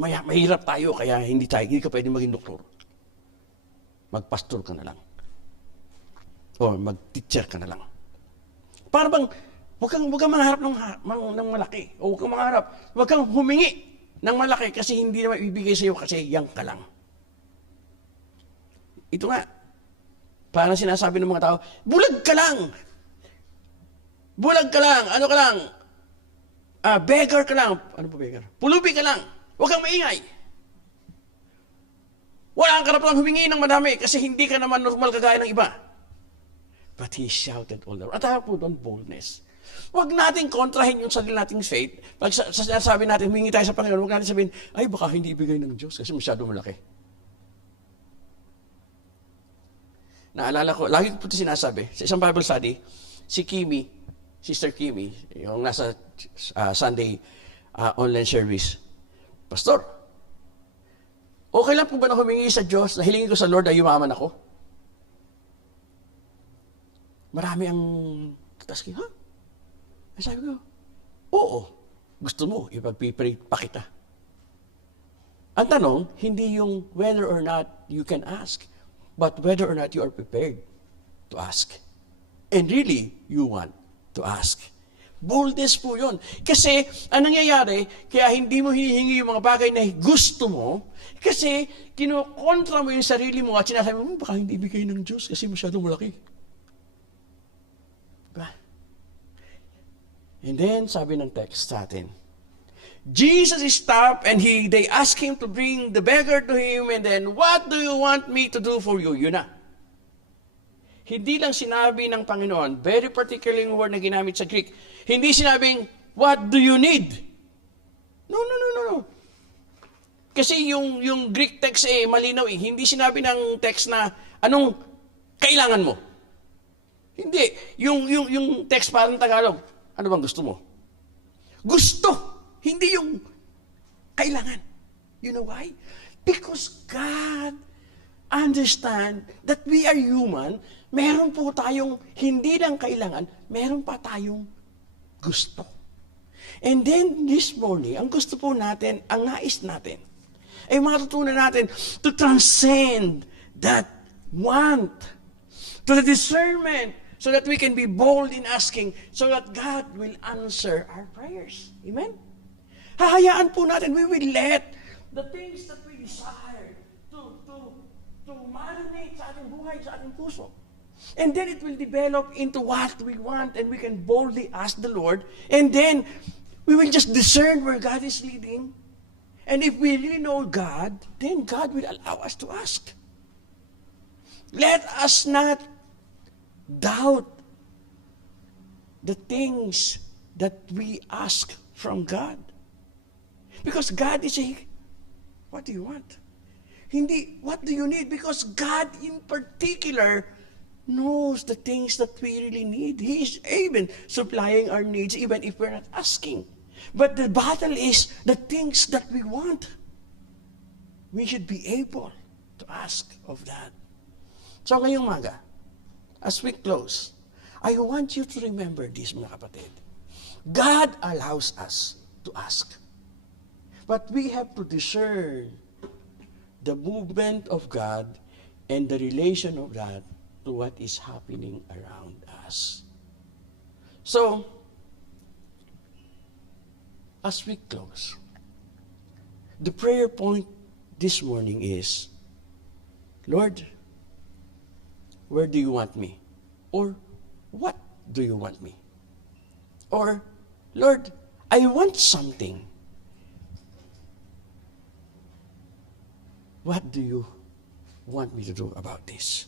Mahirap tayo, kaya hindi ka pwede maging doktor. Magpastor ka na lang. O mag-teacher ka na lang. Para bang, huwag kang mangarap ng malaki. O huwag kang mangarap, huwag kang humingi ng malaki kasi hindi naman ibibigay sa iyo kasi yang ka lang. Ito nga, parang sinasabi ng mga tao, bulag ka lang! Bulag ka lang! Ano ka lang? Beggar ka lang. Ano po beggar? Pulubi ka lang. Huwag kang maingay. Wala kang karapatang humingi ng madami kasi hindi ka naman normal kagaya ng iba. But he shouted all around. At po doon, boldness. Huwag natin kontrahin yung sarili nating faith. Pag sabi natin, humingi tayo sa Panginoon, huwag natin sabihin, ay baka hindi ibigay ng Diyos kasi masyado malaki. Naalala ko, lagi ko po ito sinasabi, sa isang Bible study, si Kimi, Sister Kimi, yung nasa Sunday online service, Pastor, okay lang po ba na humingi sa Diyos na hilingin ko sa Lord na yumaman ako? Marami ang tatasking, ha? Ay sabi ko, oo, gusto mo, ipag-pray pa kita. Ang tanong, hindi yung whether or not you can ask, but whether or not you are prepared to ask. And really, you want to ask. Boldness po yun. Kasi, ang nangyayari, kaya hindi mo hinihingi yung mga bagay na gusto mo, kasi kinokontra mo yung sarili mo at sinasabi mo, baka hindi ibigay ng Diyos kasi masyadong malaki. Diba? And then, sabi ng text sa atin, Jesus stopped and they asked him to bring the beggar to him and then, what do you want me to do for you? Yun na. Hindi lang sinabi ng Panginoon, very particular yung word na ginamit sa Greek, hindi sinabing, what do you need? No. Kasi yung Greek text malinaw Hindi sinabi ng text na, anong kailangan mo? Hindi. Yung text parang Tagalog, ano bang gusto mo? Gusto! Hindi yung kailangan. You know why? Because God understand that we are human, meron po tayong hindi lang kailangan, meron pa tayong gusto. And then this morning, ang gusto po natin, ang nais natin, ay matutunan natin to transcend that want, to the discernment, so that we can be bold in asking, so that God will answer our prayers. Amen? Hahayaan po natin, we will let the things that we desire to marinate sa ating buhay, sa ating puso. And then it will develop into what we want and we can boldly ask the Lord. And then we will just discern where God is leading. And if we really know God, then God will allow us to ask. Let us not doubt the things that we ask from God. Because God is saying, what do you want? Hindi, what do you need? Because God in particular knows the things that we really need. He is even supplying our needs even if we're not asking. But the battle is the things that we want. We should be able to ask of that. So ngayong umaga, as we close, I want you to remember this, mga kapatid. God allows us to ask. But we have to discern the movement of God and the relation of God to what is happening around us. So, as we close, the prayer point this morning is, Lord, where do you want me? Or, what do you want me? Or, Lord, I want something. What do you want me to do about this?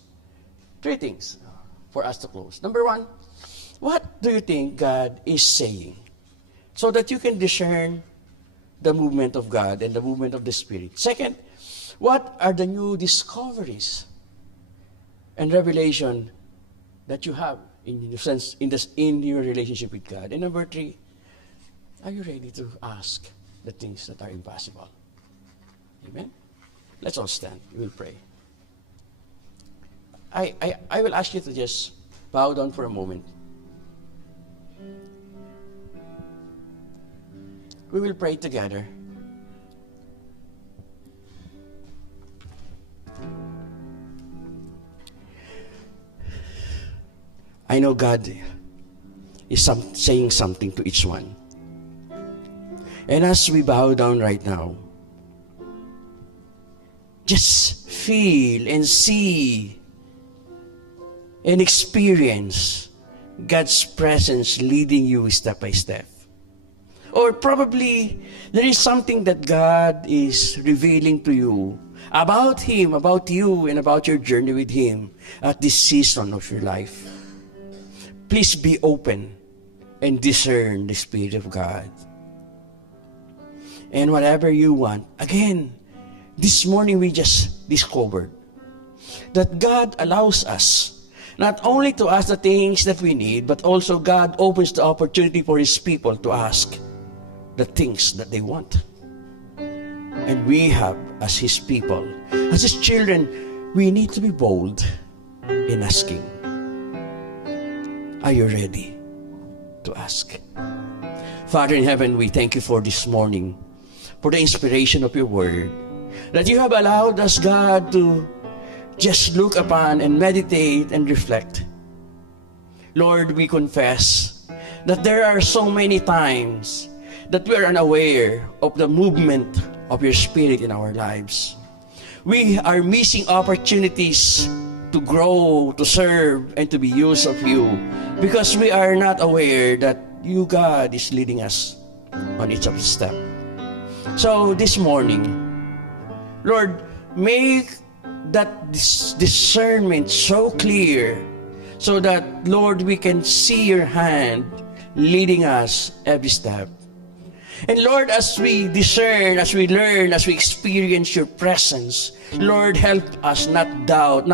3 things for us to close. Number 1, what do you think God is saying? So that you can discern the movement of God and the movement of the Spirit. Second, what are the new discoveries and revelation that you have in your relationship with God? And number 3, are you ready to ask the things that are impossible? Amen? Let's all stand. We will pray. I will ask you to just bow down for a moment. We will pray together. I know God is saying something to each one. And as we bow down right now, just feel and see and experience God's presence leading you step by step. Or probably there is something that God is revealing to you about Him, about you, and about your journey with Him at this season of your life. Please be open and discern the Spirit of God. And whatever you want, again, this morning we just discovered that God allows us not only to ask the things that we need, but also God opens the opportunity for His people to ask the things that they want. And we have, as His people, as His children, we need to be bold in asking. Are you ready to ask? Father in heaven, we thank you for this morning, for the inspiration of your word, that you have allowed us, God, to just look upon and meditate and reflect. Lord, we confess that there are so many times that we are unaware of the movement of your Spirit in our lives. We are missing opportunities to grow, to serve, and to be used of you because we are not aware that you, God, is leading us on each of the step. So this morning, Lord, make that discernment so clear so that, Lord, we can see your hand leading us every step. And Lord, as we discern, as we learn, as we experience your presence, Lord, help us not doubt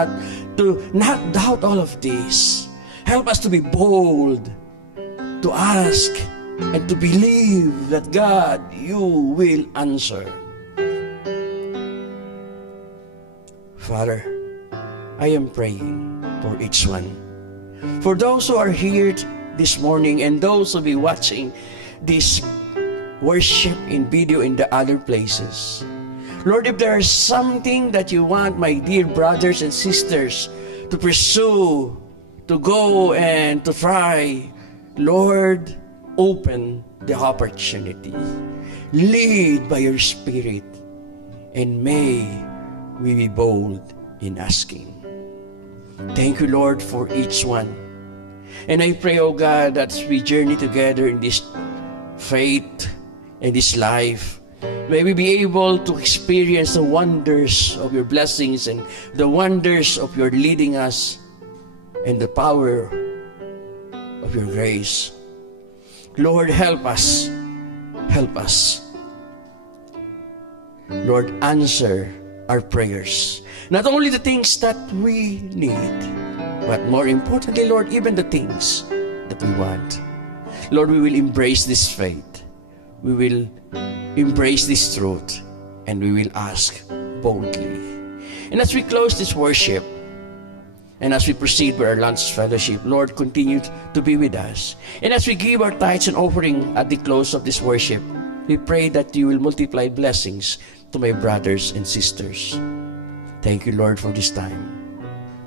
all of this. Help us to be bold, to ask, and to believe that, God, you will answer. Father, I am praying for each one. For those who are here this morning and those who will be watching this worship in video in the other places. Lord, if there is something that you want my dear brothers and sisters to pursue, to go and to try, Lord, open the opportunity. Lead by your Spirit, and may we be bold in asking. Thank you, Lord, for each one. And I pray, oh God, that as we journey together in this faith and this life, may we be able to experience the wonders of your blessings and the wonders of your leading us and the power of your grace. Lord, help us. Help us. Lord, answer our prayers. Not only the things that we need, but more importantly, Lord, even the things that we want. Lord, we will embrace this faith. We will embrace this truth, and we will ask boldly. And as we close this worship, and as we proceed with our lunch fellowship, Lord, continue to be with us. And as we give our tithes and offering at the close of this worship, we pray that you will multiply blessings to my brothers and sisters. Thank you, Lord, for this time.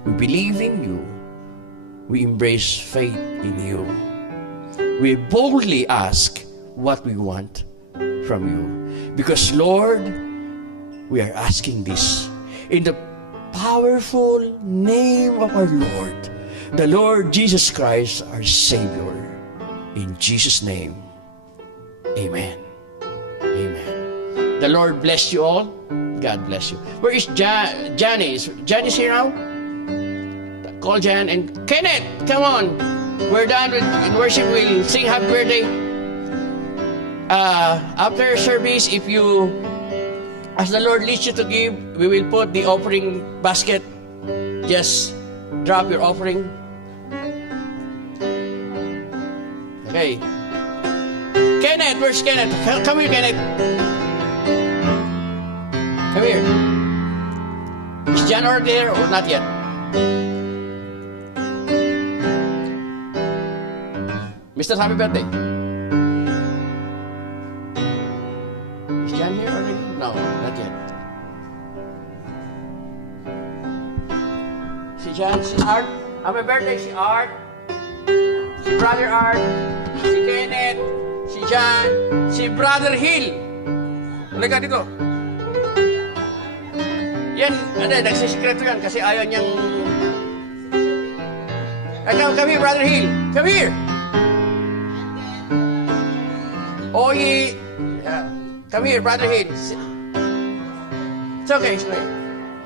We believe in you. We embrace faith in you. We boldly ask what we want from you. Because, Lord, we are asking this in the powerful name of our Lord, the Lord Jesus Christ, our Savior. In Jesus' name, amen. Amen. The Lord bless you all. God bless you. Where is Janice? Janice here now? Call Jan and Kenneth, come on. We're done with worship. We'll sing happy birthday. After service, if you, as the Lord leads you to give, we will put the offering basket. Just drop your offering. Okay. Kenneth, where's Kenneth? Come here, Kenneth. Come here. Jan already there or not yet? Mr. Happy birthday. Is Jan here already? No, not yet. Si Jan, si Art. Happy birthday, si Art. Si Brother Art. Si Kenneth. Si Jan. Si Brother Hill. Halika dito. Yan, nagsisikreto yan kasi ayaw niyang... Come here, Brother Hill. Come here. Oye. Come here, Brother Hill. It's okay, it's okay.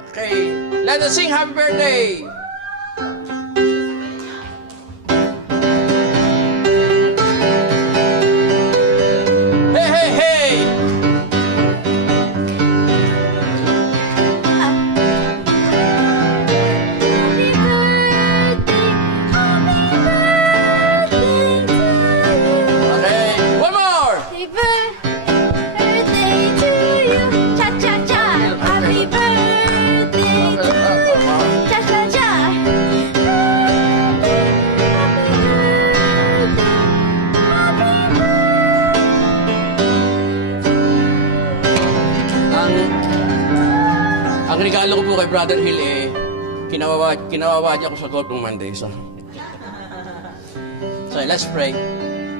Okay, let us sing happy birthday. Hey, hey, hey. Okay, one more. Happy birthday to you. Cha cha cha. Happy birthday to you. Cha cha cha. Ang regalo ko po kay Brother Hill kinawawa niya ako sa golf ng Monday. So let's pray.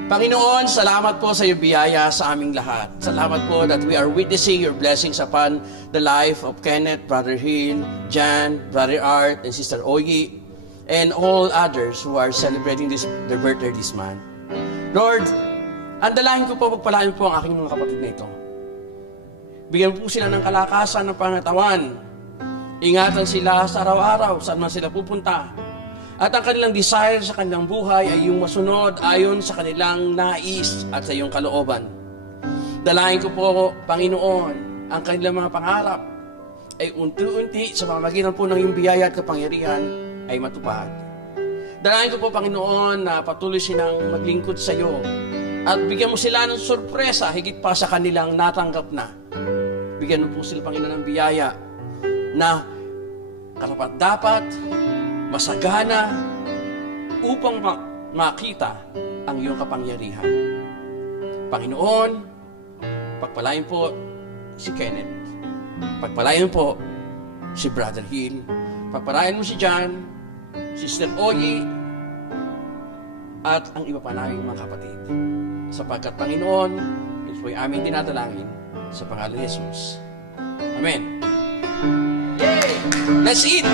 Panginoon, salamat po sa iyong biyaya sa aming lahat. Salamat po that we are witnessing your blessings upon the life of Kenneth, Brother Hill, Jan, Brother Art, and Sister Oyi, and all others who are celebrating their birthday this month. Lord, ang dalangin ko po, pagpalain po ang aking mga kapatid na ito. Bigyan po sila ng kalakasan ng pangatawan. Ingatan sila sa araw-araw, saan man sila pupunta. At ang kanilang desire sa kanilang buhay ay yung masunod ayon sa kanilang nais at sa iyong kalooban. Dalangin ko po, Panginoon, ang kanilang mga pangarap ay unti-unti sa pamamagitan po ng iyong biyaya at kapangyarihan ay matupad. Dalangin ko po, Panginoon, na patuloy silang maglingkod sa iyo at bigyan mo sila ng sorpresa higit pa sa kanilang natanggap na. Bigyan mo po sila, Panginoon, ng biyaya na karapat-dapat, masagana, upang makita ang iyong kapangyarihan. Panginoon, pagpalain po si Kenneth. Pagpalain po si Brother Hill. Pagpalain mo si Jan, Sister Oyi, at ang iba pa naming mga kapatid. Sapagkat, Panginoon, ito po'y aming dinadalangin sa pangalan ni Jesus. Amen. Yay! Let's eat!